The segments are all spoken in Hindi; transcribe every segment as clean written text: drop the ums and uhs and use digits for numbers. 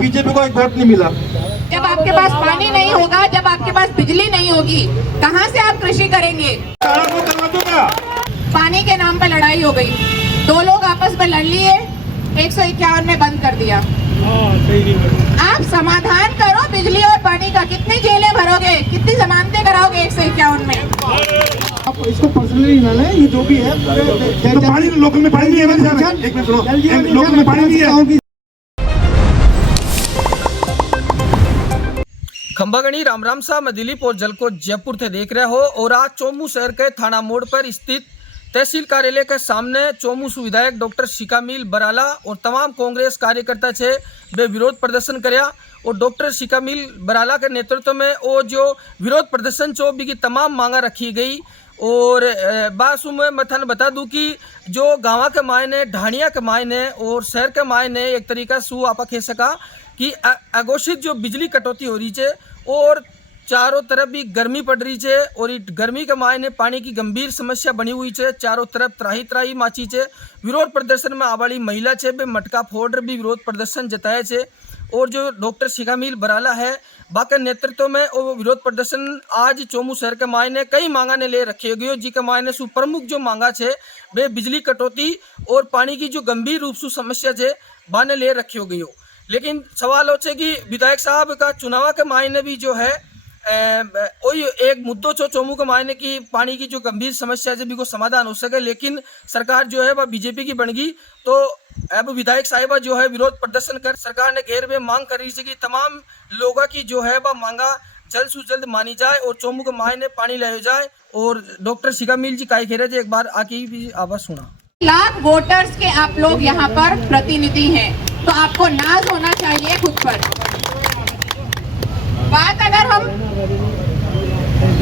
बीजेपी को एक वोट नहीं मिला। जब आपके पास पानी नहीं होगा, जब आपके पास बिजली नहीं होगी, कहाँ से आप कृषि करेंगे? पानी के नाम पर लड़ाई हो गई, दो लोग आपस में लड़ लिए, 151 में बंद कर दिया। आप समाधान करो बिजली और पानी का। कितनी जेलें भरोगे, कितनी जमानतें कराओगे 151 में? आप इसको पर्सनली ना लें, ये जो भी है तो पानी लोकल में पानी नहीं है। एक मिनट सुनो, लोकल में पानी नहीं है। खंबागणी राम राम सा, मैं दिलीप और जल को जयपुर थे देख रहे हो। और आज चोमू शहर के थाना मोड़ पर स्थित तहसील कार्यालय के सामने चोमू विधायक डॉक्टर शिकामील बराला और तमाम कांग्रेस कार्यकर्ता छे वे विरोध प्रदर्शन करया। और डॉक्टर शिकामील बराला के नेतृत्व में वो जो विरोध प्रदर्शन चो भी की तमाम मांगा रखी गई। और बासु में मैं थाने बता दूं कि जो गाँव के मायने, ढाणिया के मायने और शहर के मायने एक तरीका सु आप कह सका कि अघोषित जो बिजली कटौती हो रही है और चारों तरफ भी गर्मी पड़ रही है। और गर्मी के मायने पानी की गंभीर समस्या बनी हुई है। चारों तरफ त्राही त्राही माची है। विरोध प्रदर्शन में आवाड़ी महिला है वे मटका फोड़ भी विरोध प्रदर्शन जताए है। और जो डॉक्टर शिकामील बराला है बाके नेतृत्व में वो विरोध प्रदर्शन आज चोमू शहर के मायने कई मांगा ने ले रखे गए, जी के मायने सु प्रमुख जो मांगा है वे बिजली कटौती और पानी की जो गंभीर रूप से समस्या है बाने ले रखे गई हो। लेकिन सवाल हो कि विधायक साहब का चुनाव के मायने भी जो है वही एक मुद्दों चोमू के मायने की पानी की जो गंभीर समस्या है भी को समाधान हो सके। लेकिन सरकार जो है वह बीजेपी की बन गई, तो अब विधायक साहिबा जो है विरोध प्रदर्शन कर सरकार ने घेर में मांग कर रही है कि तमाम लोगों की जो है वह मांगा जल्द से जल्द मानी जाए और चोमू के मायने पानी लाया जाए। और डॉक्टर शिकामील जी काय कह रहे थे, एक बार आके भी आवाज सुना। लाख वोटर्स के आप लोग यहाँ पर प्रतिनिधि हैं, तो आपको नाज होना चाहिए खुद पर। बात अगर हम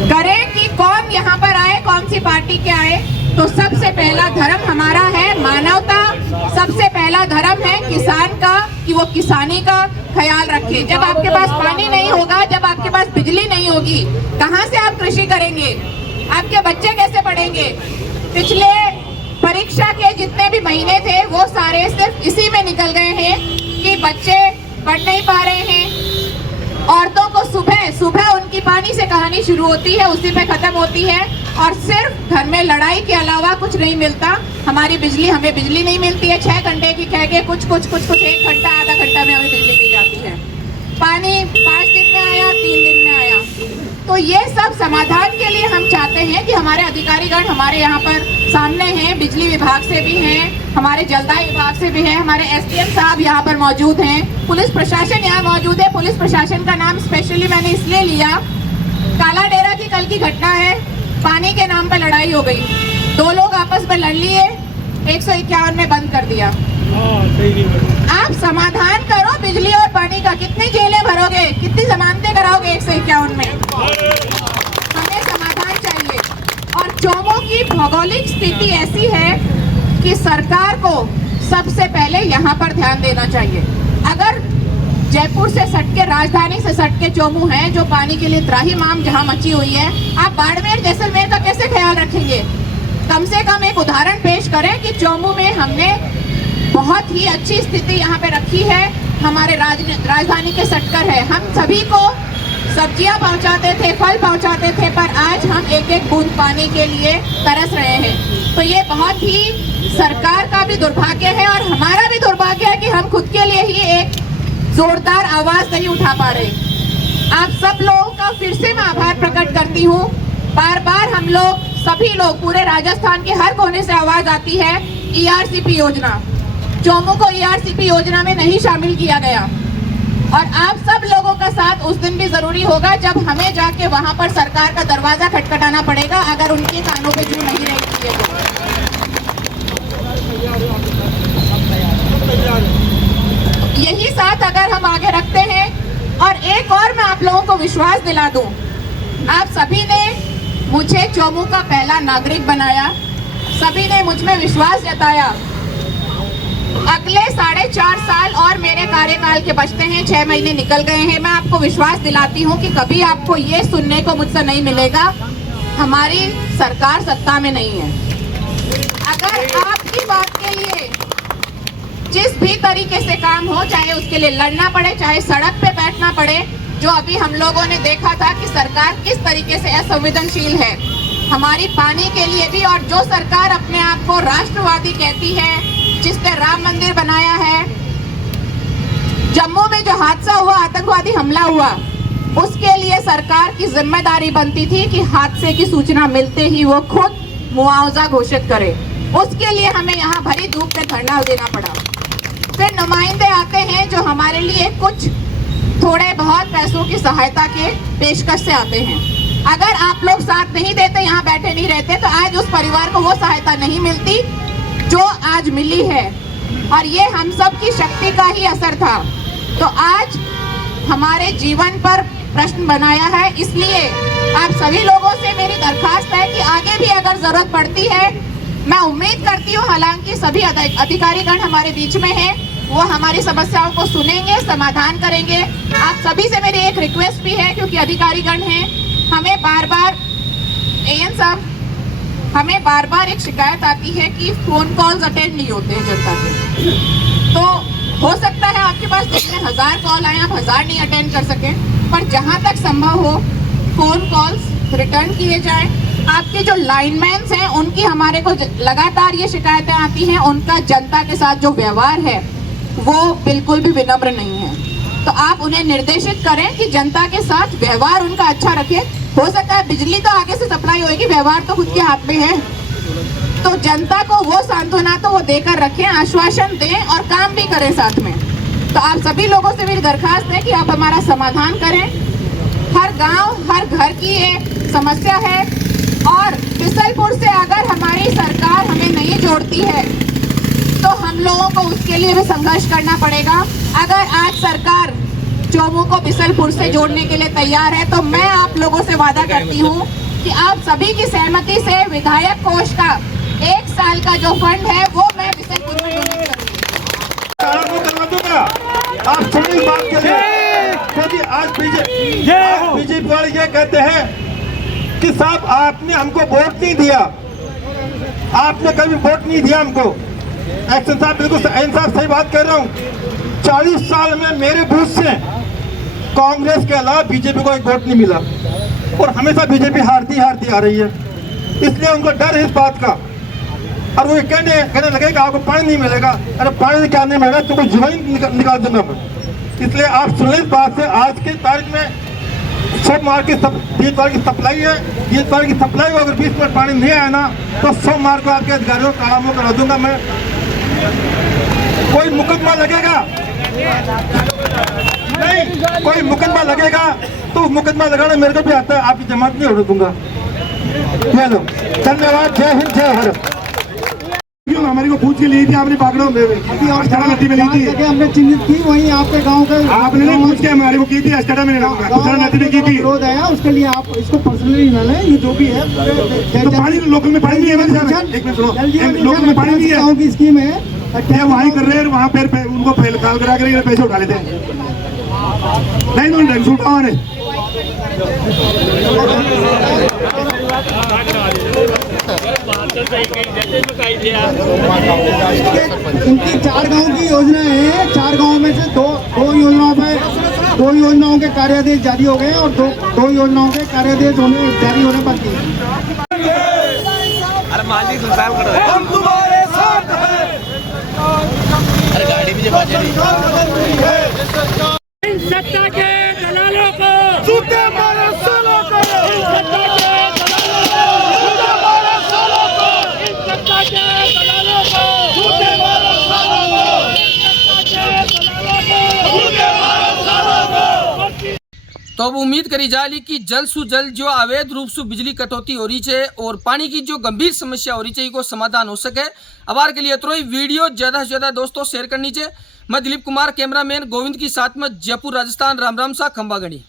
करें कि कौन यहाँ पर आए, कौन सी पार्टी के आए, तो सबसे पहला धर्म हमारा है मानवता। सबसे पहला धर्म है किसान का, कि वो किसानी का ख्याल रखे। जब आपके पास पानी नहीं होगा, जब आपके पास बिजली नहीं होगी, कहाँ से आप कृषि करेंगे? आपके बच्चे कैसे पढ़ेंगे? पिछले परीक्षा के जितने भी महीने थे वो सारे सिर्फ इसी में निकल गए हैं कि बच्चे पढ़ नहीं पा रहे हैं। औरतों को सुबह उनकी पानी से कहानी शुरू होती है, उसी पे खत्म होती है। और सिर्फ घर में लड़ाई के अलावा कुछ नहीं मिलता। हमें बिजली नहीं मिलती है, 6 घंटे की कह के कुछ 1 घंटा आधा घंटा में हमें बिजली दी जाती है। पानी 5 दिन में आया, 3 दिन में आया। तो ये सब समाधान के लिए हम चाहते हैं कि हमारे अधिकारीगण हमारे यहाँ पर सामने हैं, बिजली विभाग से भी हैं, हमारे जलदाय विभाग से भी हैं, हमारे एसडीएम साहब यहाँ पर मौजूद हैं, पुलिस प्रशासन यहाँ मौजूद है। पुलिस प्रशासन का नाम स्पेशली मैंने इसलिए लिया, काला डेरा की कल की घटना है, पानी के नाम पर लड़ाई हो गई, 2 लोग आपस में लड़ लिए, 151 में बंद कर दिया। आप समाधान करो बिजली और पानी का। कितनी जेलें भरोगे, कितनी जमानतें कराओगे 151 में? हमें समाधान चाहिए। और चोमू की भौगोलिक स्थिति ऐसी है कि सरकार को सबसे पहले यहाँ पर ध्यान देना चाहिए। अगर जयपुर से सटके, राजधानी से सटके चोमू है, जो पानी के लिए त्राहिमाम जहाँ मची हुई है, आप बाड़मेर जैसलमेर का कैसे ख्याल रखेंगे? कम से कम एक उदाहरण पेश करें कि चोमू में हमने बहुत ही अच्छी स्थिति यहाँ पे रखी है, हमारे राजधानी के सटकर है। हम सभी को सब्जियां पहुँचाते थे, फल पहुँचाते थे, पर आज हम एक बूंद पानी के लिए तरस रहे हैं। तो ये बहुत ही सरकार का भी दुर्भाग्य है और हमारा भी दुर्भाग्य है कि हम खुद के लिए ही एक जोरदार आवाज नहीं उठा पा रहे। आप सब लोगों का फिर से मैं आभार प्रकट करती हूँ। बार बार हम लोग, सभी लोग, पूरे राजस्थान के हर कोने से आवाज आती है ERCP योजना। चोमू को ERCP योजना में नहीं शामिल किया गया और आप सब लोगों का साथ उस दिन भी जरूरी होगा जब हमें जाके वहां पर सरकार का दरवाजा खटखटाना पड़ेगा, अगर उनके कानों पे जू नहीं रहेगी। यही साथ अगर हम आगे रखते हैं। और एक और मैं आप लोगों को विश्वास दिला दूं, आप सभी ने मुझे चोमू का पहला नागरिक बनाया, सभी ने मुझ में विश्वास जताया। अगले 4.5 साल और मेरे कार्यकाल के बचते हैं, 6 महीने निकल गए हैं। मैं आपको विश्वास दिलाती हूं कि कभी आपको ये सुनने को मुझसे नहीं मिलेगा हमारी सरकार सत्ता में नहीं है। अगर आपकी बात के लिए जिस भी तरीके से काम हो, चाहे उसके लिए लड़ना पड़े, चाहे सड़क पे बैठना पड़े, जो अभी हम लोगों ने देखा था कि सरकार किस तरीके से असंवेदनशील है हमारी पानी के लिए भी। और जो सरकार अपने आप को राष्ट्रवादी कहती है, जिसने राम मंदिर बनाया है, जम्मू में जो हादसा हुआ, आतंकवादी हमला हुआ, उसके लिए सरकार की जिम्मेदारी बनती थी कि हादसे की सूचना मिलते ही वो खुद मुआवजा घोषित करे। उसके लिए हमें यहाँ भरी धूप में धरना देना पड़ा। फिर नुमाइंदे आते हैं जो हमारे लिए कुछ थोड़े बहुत पैसों की सहायता के पेशकश से आते हैं। अगर आप लोग साथ नहीं देते, यहाँ बैठे नहीं रहते, तो आज उस परिवार को वो सहायता नहीं मिलती जो आज मिली है। और ये हम सब की शक्ति का ही असर था। तो आज हमारे जीवन पर प्रश्न बनाया है। इसलिए आप सभी लोगों से मेरी दरखास्त है कि आगे भी अगर जरूरत पड़ती है, मैं उम्मीद करती हूँ, हालांकि सभी अधिकारीगण हमारे बीच में हैं, वो हमारी समस्याओं को सुनेंगे, समाधान करेंगे। आप सभी से मेरी एक रिक्वेस्ट भी है, क्योंकि अधिकारीगण हैं, हमें बार बार एएन साहब, हमें बार बार एक शिकायत आती है कि फोन कॉल्स अटेंड नहीं होते हैं जनता के। तो हो सकता है आपके पास दिन में 1000 कॉल आए, आप 1000 नहीं अटेंड कर सकें, पर जहां तक संभव हो फोन कॉल्स रिटर्न किए जाएं। आपके जो लाइनमैन्स हैं, उनकी हमारे को लगातार ये शिकायतें आती हैं, उनका जनता के साथ जो व्यवहार है वो बिल्कुल भी विनम्र नहीं है। तो आप उन्हें निर्देशित करें कि जनता के साथ व्यवहार उनका अच्छा रखें। हो सकता है बिजली तो आगे से सप्लाई होगी, व्यवहार तो खुद के हाथ में है। तो जनता को वो सांत्वना तो वो देकर रखें, आश्वासन दें और काम भी करें साथ में। तो आप सभी लोगों से मेरी दरखास्त है कि आप हमारा समाधान करें। हर गांव, हर घर की ये समस्या है। और बिसलपुर से अगर हमारी सरकार हमें नहीं जोड़ती है, तो हम लोगों को उसके लिए भी संघर्ष करना पड़ेगा। अगर आज सरकार चोमू को बिसलपुर से जोड़ने के लिए तैयार है, तो मैं आप लोगों से वादा करती हूँ कि आप सभी की सहमति से विधायक कोष का 1 साल का जो फंड है वो मैं बिसलपुर में डोनेट करूँगी। करवा दूंगा। आप सुनिए बात के लिए, क्योंकि आज बीजेपी वाले ये कहते हैं कि साहब आपने हमको वोट नहीं दिया, आपने कभी वोट नहीं दिया हमको। एक्शन साहब बिल्कुल सही बात कर रहा हूँ। 40 साल में मेरे बूथ से कांग्रेस के अलावा बीजेपी को एक वोट नहीं मिला, और हमेशा बीजेपी हारती आ रही है। इसलिए उनको डर है इस बात का। और वो कहने लगे कि आपको पानी नहीं मिलेगा। अरे पानी क्या नहीं मिलेगा, तुमको जीवन निकाल दूंगा मैं। इसलिए आप सुन लें इस बात से, आज की तारीख में सोमवार की 20 तारीख की सप्लाई है। 20 तारीख की सप्लाई को अगर 20 मिनट पानी नहीं आया ना, तो सोमवार को आपके अधिकारियों को कालामों करा दूंगा मैं। कोई मुकदमा लगेगा नहीं, कोई मुकदमा लगेगा तो मुकदमा लगाना मेरे को भी आता है, आपकी जमानत नहीं होने दूंगा। चलो, धन्यवाद। जय हिंद, जय भारत। हमारे को पूछ के ली थी आपने पाकड़ों में, अभी और नदी में ली थी, हमने चिन्हित की, वहीं आपके गांव के आपने नहीं पूछ के हमारे को की थी, अस्टाडा में नदी में की थी। विरोध आया, उसके लिए आप इसको पर्सनली न लें। ये जो भी है तो पानी लोकल में पानी नहीं है, एक मिनट सुनो, लोकल में पानी नहीं है, गाँव की स्कीम है, वहीं कर रहे हैं, वहाँ पे उनको काल करा कर पैसे उठा लेते हैं। नहीं तो ढंग से उठाओ ने। उनकी 4 गांव की योजना है, 4 गांव में से दो योजनाओं के कार्यादेश जारी हो गए और दो योजनाओं के कार्यादेश जारी होने बाकी है। हम तुम्हारे साथ हैं। अरे गाड़ी भी सत्ता के दलालों को सूते मारो सालों को, सत्ता के दलालों को सूते मारो सालों को, सत्ता के दलालों को सूते मारो सालों को, सत्ता के दलालों को सूते मारो सालों को। तो अब उम्मीद करी जा रही कि जल्द से जल्द जो अवैध रूप से बिजली कटौती हो रही है और पानी की जो गंभीर समस्या हो रही है को समाधान हो सके। अबार के लिए तो वीडियो ज़्यादा से ज़्यादा दोस्तों शेयर करनी चाहिए। मैं दिलीप कुमार, कैमरामैन गोविंद के साथ में जयपुर राजस्थान। राम राम सा खंबागढ़ी।